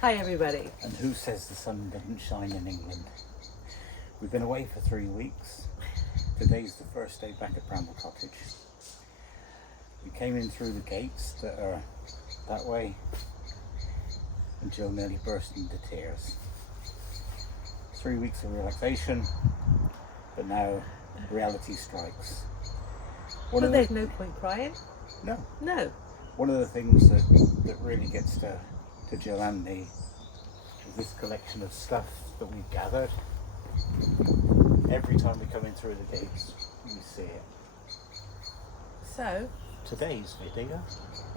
Hi everybody. And who says the sun doesn't shine in England? We've been away for 3 weeks. Today's the first day back at Bramble Cottage. We came in through the gates that are that way, and Jill nearly burst into tears. 3 weeks of relaxation, but now reality strikes. But there's no point crying. No. No. One of the things that really gets to Jill and me is this collection of stuff that we've gathered. Every time we come in through the gates, we see it. So, Today's video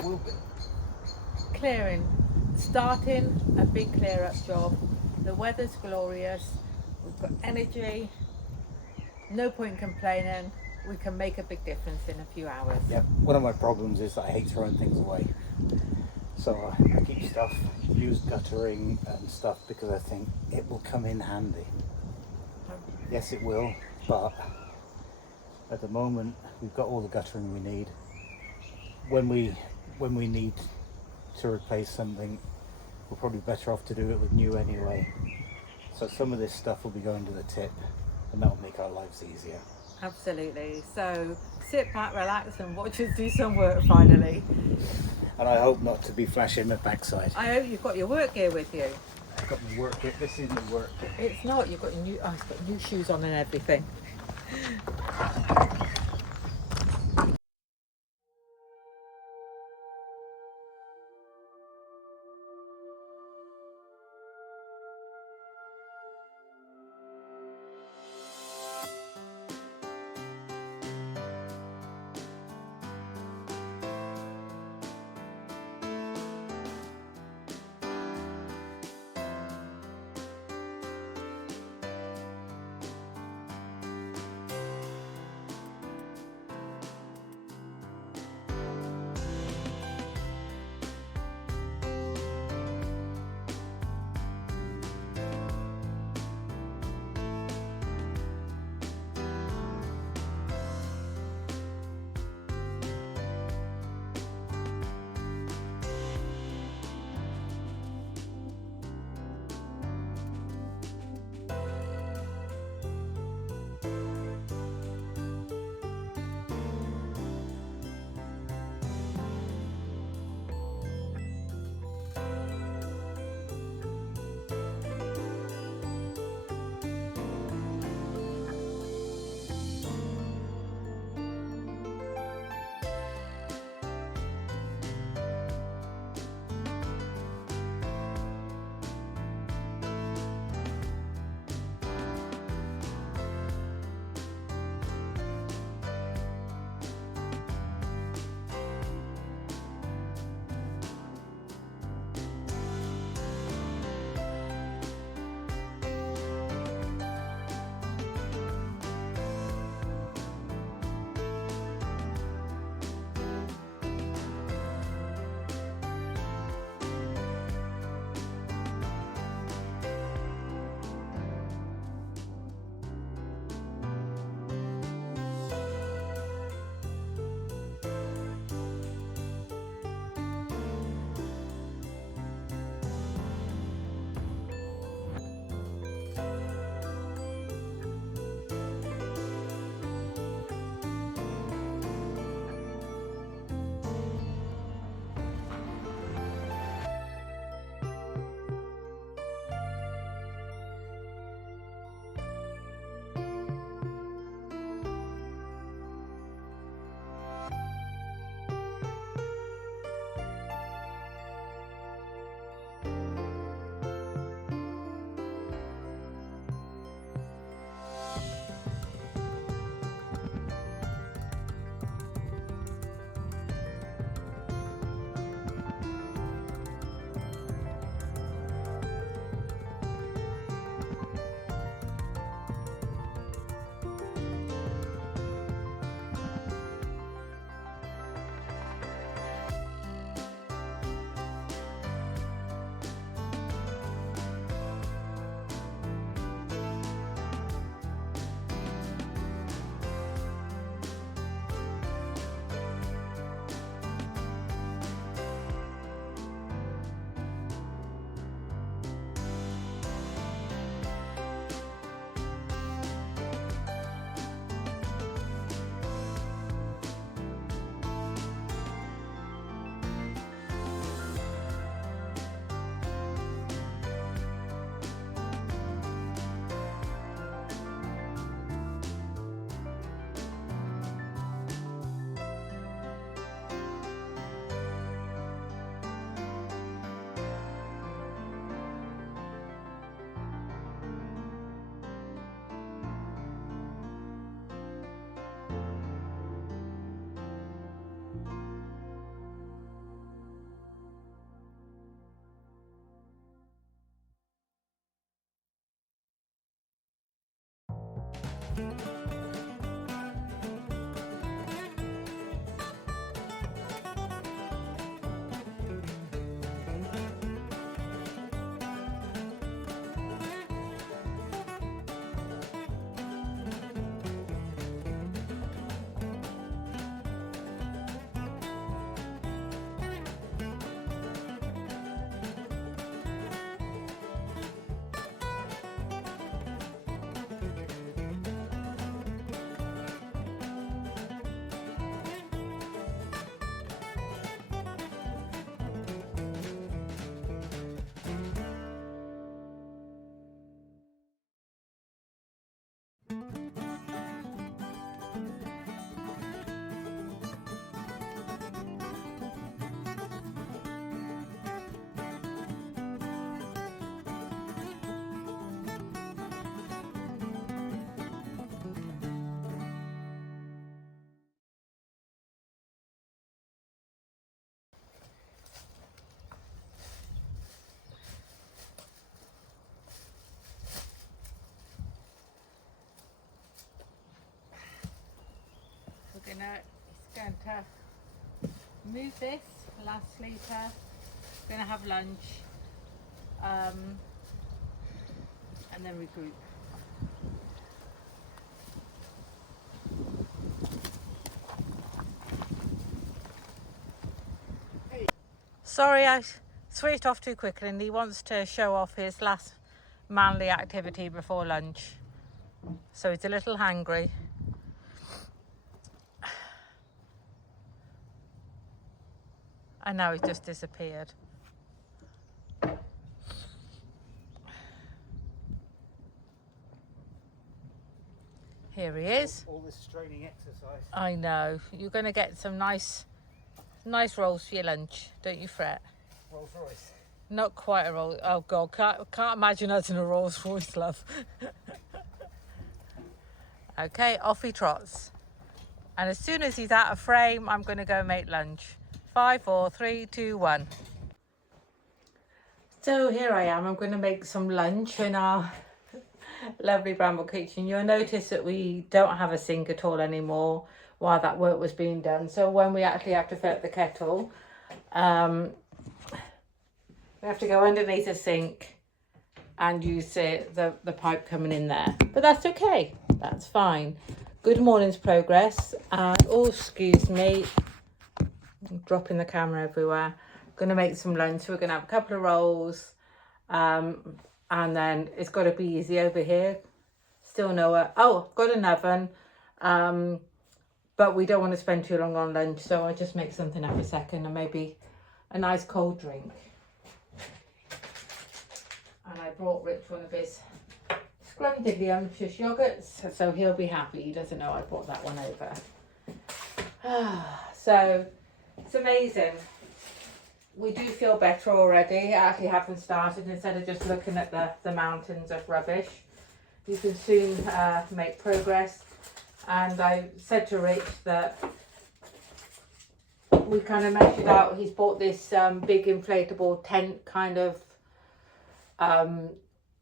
will be starting a big clear up job. The weather's glorious, we've got energy, no point complaining, we can make a big difference in a few hours. Yep. One of my problems is that I hate throwing things away. So I keep stuff, use guttering and stuff because I think it will come in handy. Yes, it will, but at the moment we've got all the guttering we need. When we need to replace something, we're probably better off to do it with new anyway. So some of this stuff will be going to the tip, and that'll make our lives easier. Absolutely. So sit back, relax and watch us do some work finally. And I hope not to be flashing my backside. I hope you've got your work gear with you. I've got my work kit. This isn't work kit. It's not, you've got your new, it's got new shoes on and everything. going to move this last sleeper. Going to have lunch, and then regroup. Sorry, I switched off too quickly, and he wants to show off his last manly activity before lunch. So he's a little hangry. And now he's just disappeared. Here he is. All this straining exercise. I know. You're going to get some nice rolls for your lunch. Don't you fret. Rolls Royce. Not quite a roll. Oh God, can't imagine us in a Rolls Royce, love. Okay, off he trots. And as soon as he's out of frame, I'm going to go make lunch. 5, 4, 3, 2, 1. So here I am. I'm going to make some lunch in our lovely Bramble kitchen. You'll notice that we don't have a sink at all anymore while that work was being done. So when we actually have to fill up the kettle, we have to go underneath the sink and use the pipe coming in there. But that's okay. That's fine. Good morning's progress. Oh, excuse me. I'm dropping the camera everywhere. Going to make some lunch. So we're going to have a couple of rolls. And then it's got to be easy over here. Still no... oh, I've got an oven. But we don't want to spend too long on lunch. So I'll just make something up a second. And maybe a nice cold drink. And I brought Rich one of his scrumdiddlyumptious yogurts. So he'll be happy. He doesn't know I brought that one over. So it's amazing. We do feel better already. I actually haven't started. Instead of just looking at the mountains of rubbish, you can soon make progress. And I said to Rich that we kind of measured out. He's bought this big inflatable tent, kind of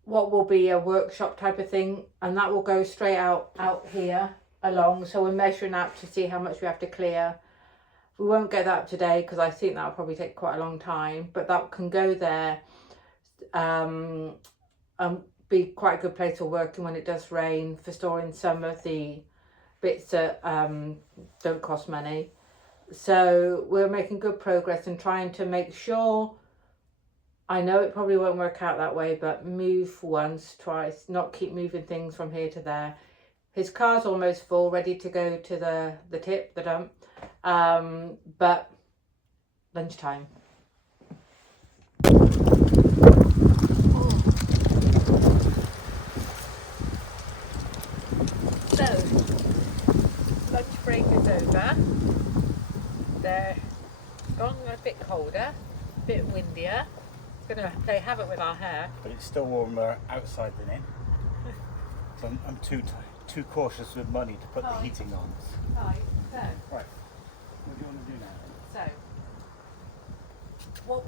what will be a workshop type of thing, and that will go straight out here along. So we're measuring out to see how much we have to clear. We won't get that today because I think that'll probably take quite a long time, but that can go there and be quite a good place for working when it does rain, for storing some of the bits that don't cost money. So we're making good progress and trying to make sure, I know it probably won't work out that way, but move once, twice, not keep moving things from here to there. His car's almost full, ready to go to the dump. But lunchtime. So lunch break is over. They're gone a bit colder, a bit windier. It's going to play havoc with our hair. But it's still warmer outside than in. So I'm too cautious with money to put the heating on. Right, so. Right. What do you want to do now? So, what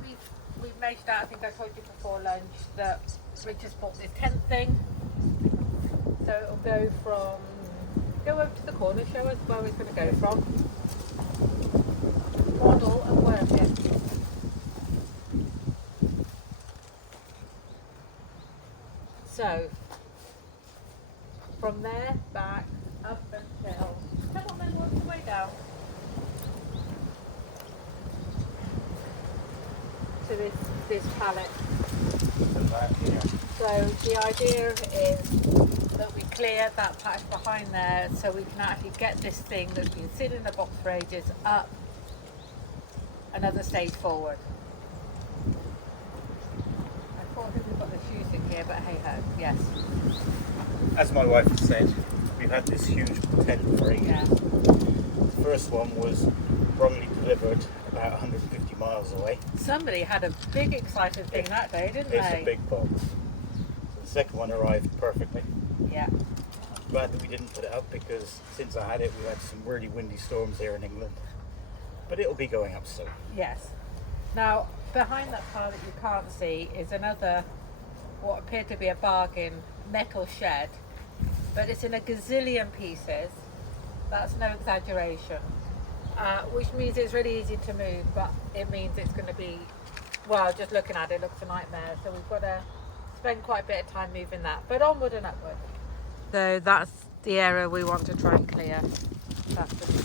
we've measured out, I think I told you before lunch, that Richard's bought this tent thing. So it'll go over to the corner, show us where it's going to go from. Model and work it. So, from there, back, up until, come on then, work the way down. To this pallet. So the idea is that we clear that patch behind there so we can actually get this thing that's been sitting in the box for ages up another stage forward. I thought we've got the shoes in here, but hey ho, yes. As my wife has said, we've had this huge tent for ages. Yeah. The first one was wrongly delivered about 150 miles away. Somebody had a big exciting thing that day, didn't they? It's a big box. So the second one arrived perfectly. Yeah. I'm glad that we didn't put it up because since I had it, we had some really windy storms here in England. But it'll be going up soon. Yes. Now, behind that pile that you can't see is another, what appeared to be a bargain, metal shed. But it's in a gazillion pieces. That's no exaggeration. Which means it's really easy to move, but it means it's going to be, well, just looking at it looks a nightmare. So we've got to spend quite a bit of time moving that, but onward and upward. So that's the area we want to try and clear. That's the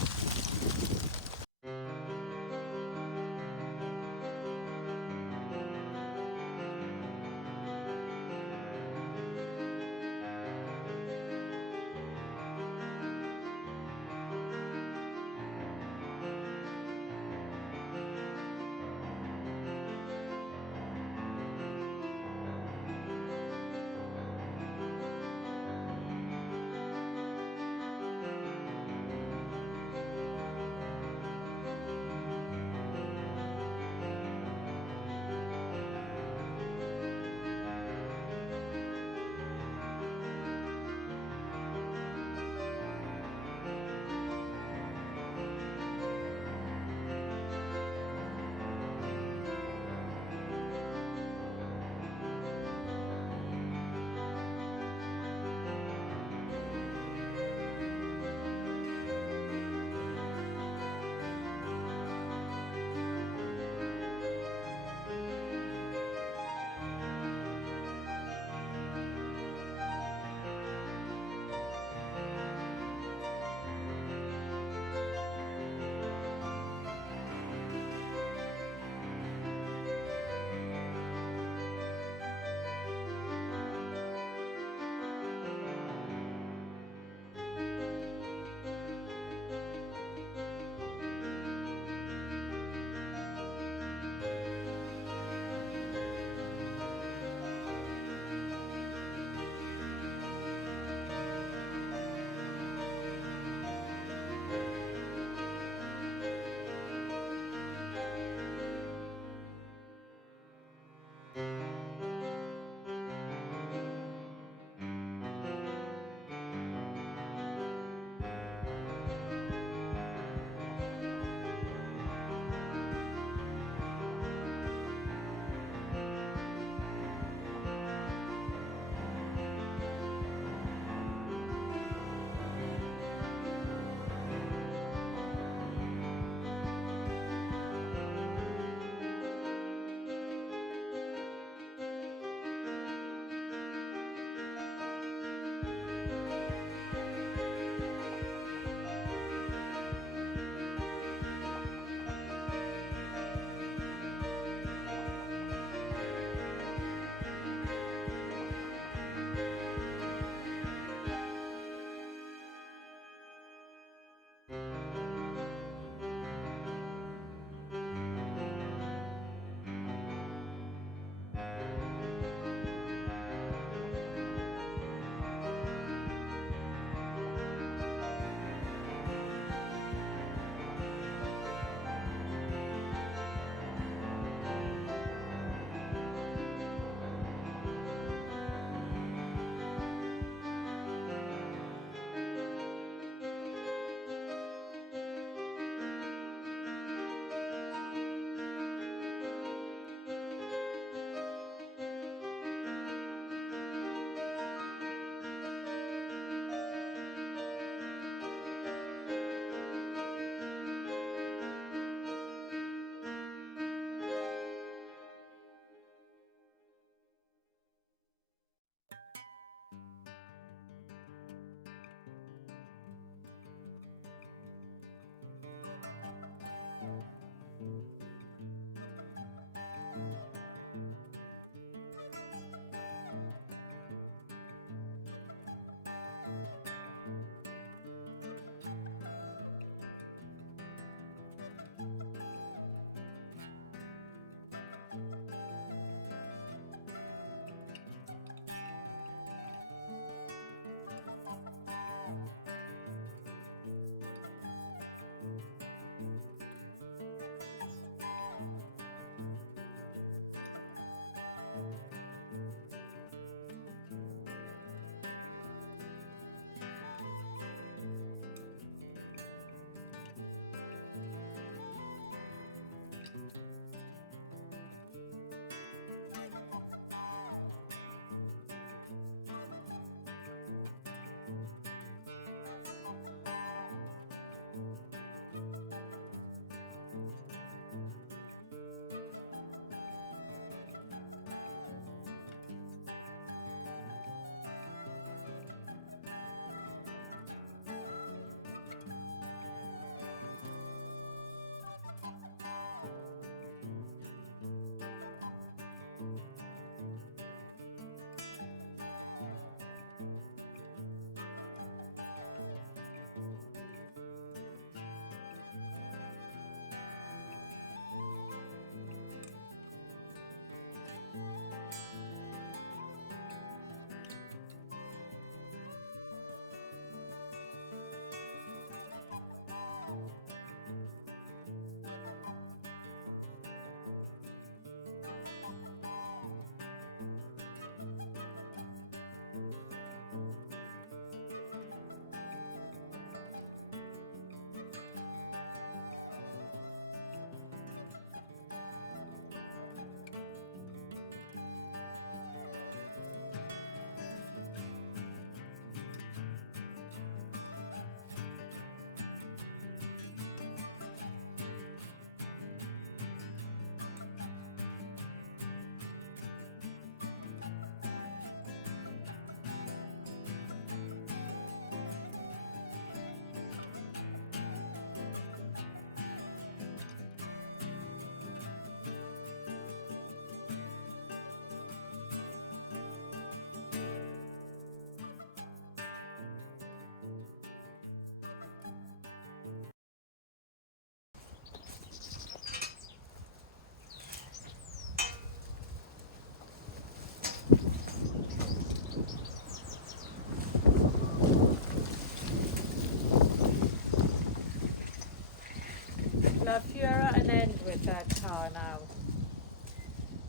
love, you're at an end with that car now.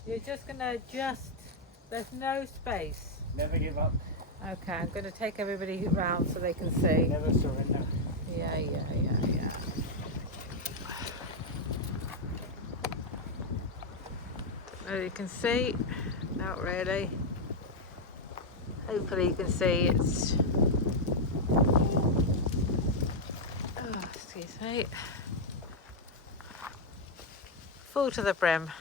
You're just going to adjust. There's no space. Never give up. Okay, I'm going to take everybody round so they can see. Never surrender. Yeah. As you can see, not really. Hopefully you can see it's, oh, excuse me, full to the brim.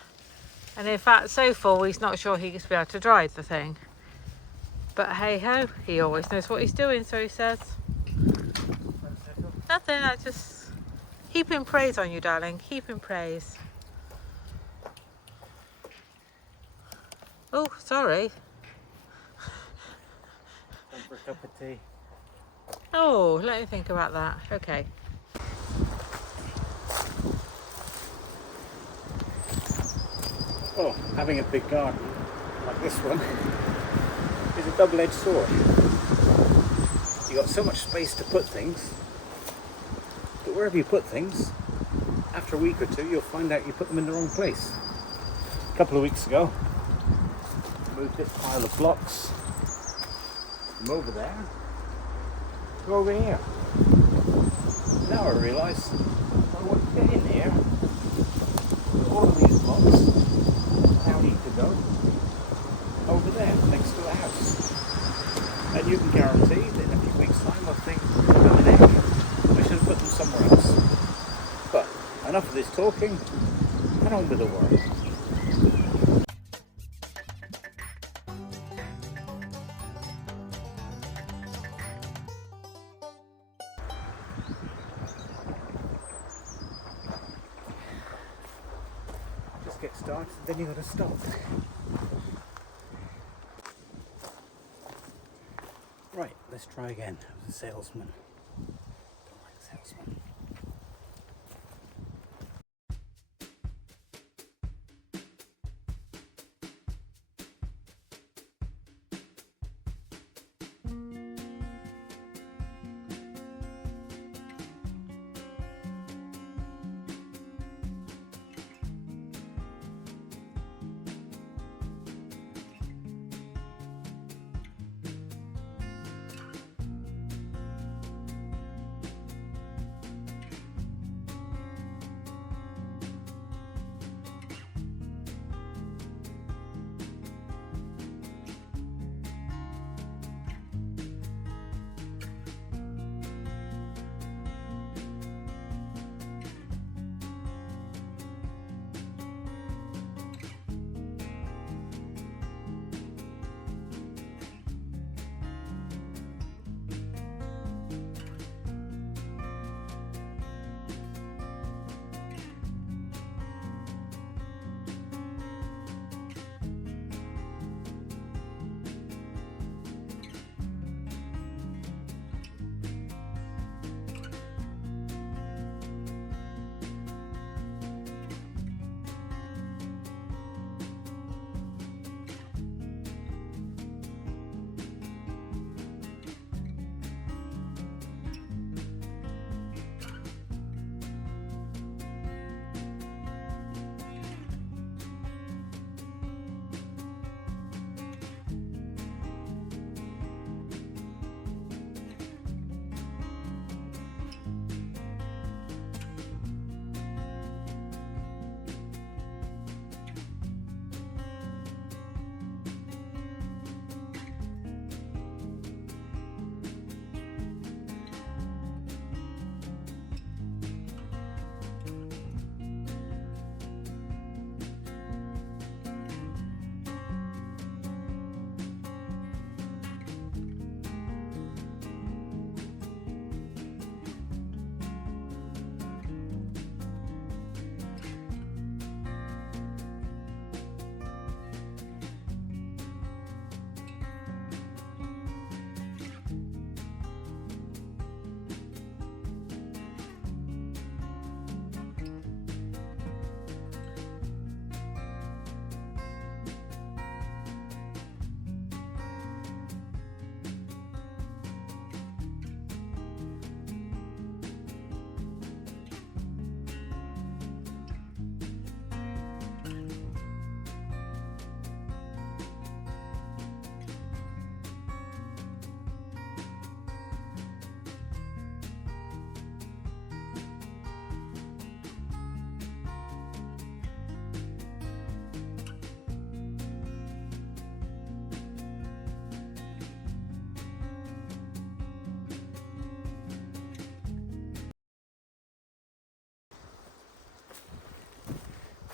And in fact, so full he's not sure he's going to be able to drive the thing. But hey ho, he always knows what he's doing, so he says. Nothing, I just heaping praise on you, darling, heaping praise. Oh, sorry. Time for a cup of tea. Oh, let me think about that. Okay. Oh, having a big garden like this one is a double-edged sword. You've got so much space to put things, but wherever you put things, after a week or two you'll find out you put them in the wrong place. A couple of weeks ago, I moved this pile of blocks from over there to over here. Now I realise I want to get in here, all of these blocks now need to go over there next to the house. And you can guarantee that in a few weeks' time I'll think, oh heck, I should have put them somewhere else. But enough of this talking, and on with the work. Just get started, then you've got to stop. Right, let's try again. I was a salesman. Don't like salesmen.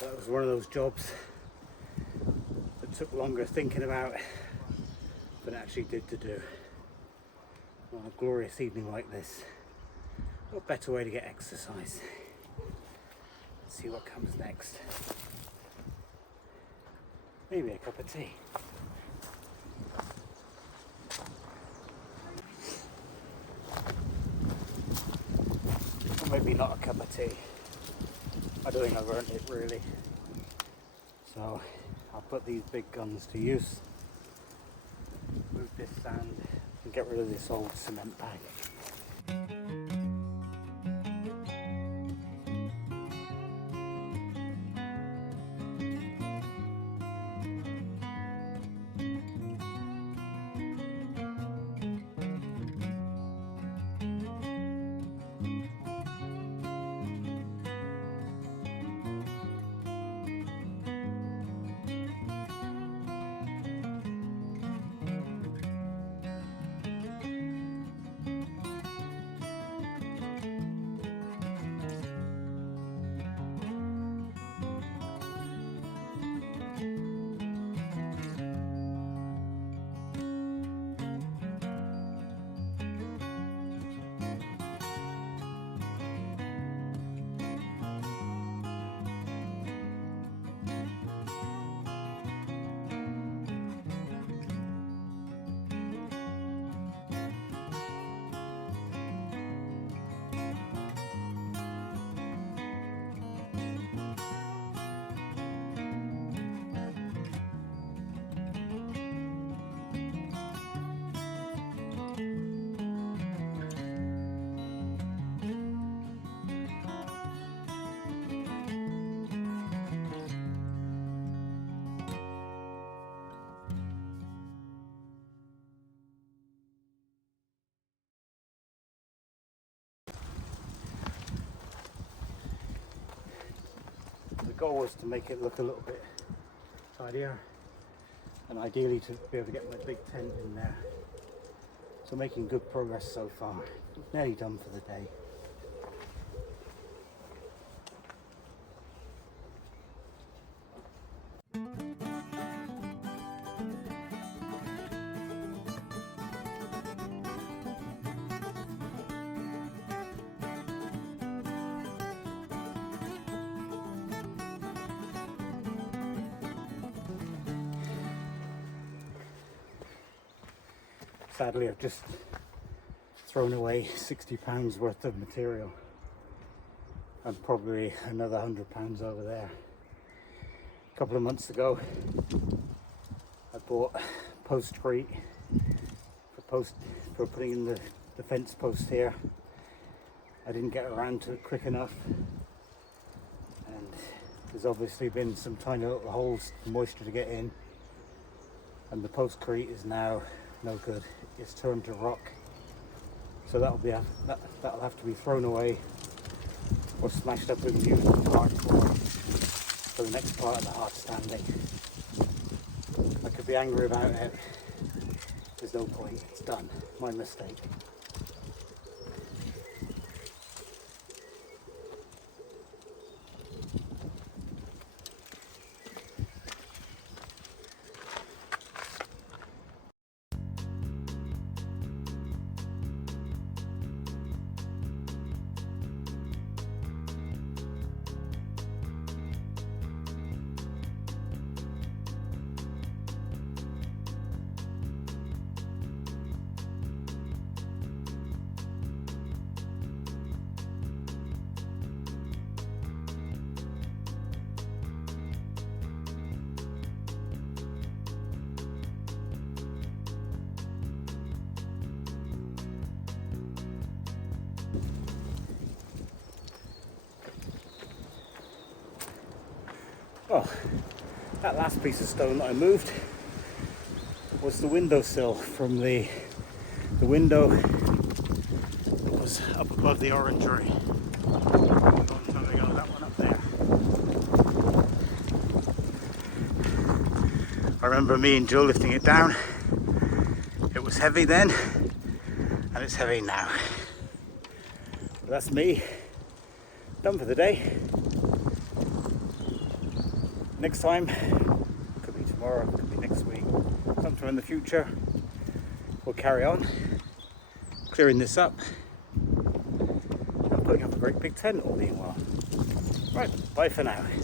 That was one of those jobs that took longer thinking about than it actually did to do. On a glorious evening like this, what better way to get exercise? Let's see what comes next. Maybe a cup of tea. Or maybe not a cup of tea. I don't think I've earned it really. So I'll put these big guns to use. Move this sand and get rid of this old cement bag. The goal was to make it look a little bit tidier and ideally to be able to get my big tent in there. So making good progress so far. Nearly done for the day. Sadly, I've just thrown away £60 worth of material and probably another £100 over there. A couple of months ago, I bought postcrete for putting in the fence post here. I didn't get around to it quick enough, and there's obviously been some tiny little holes for moisture to get in, and the postcrete is now no good. It's turned to rock, so that'll have to be thrown away or smashed up and used as hardcore for the next part of the hard standing. I could be angry about it. There's no point. It's done. My mistake. Oh, that last piece of stone that I moved was the windowsill from the window that was up above the orangery. A long time ago, that one up there. I remember me and Joe lifting it down. It was heavy then, and it's heavy now. But that's me, done for the day. next time, could be tomorrow, could be next week, sometime in the future, we'll carry on clearing this up and putting up a great big tent all being well. Right, bye for now.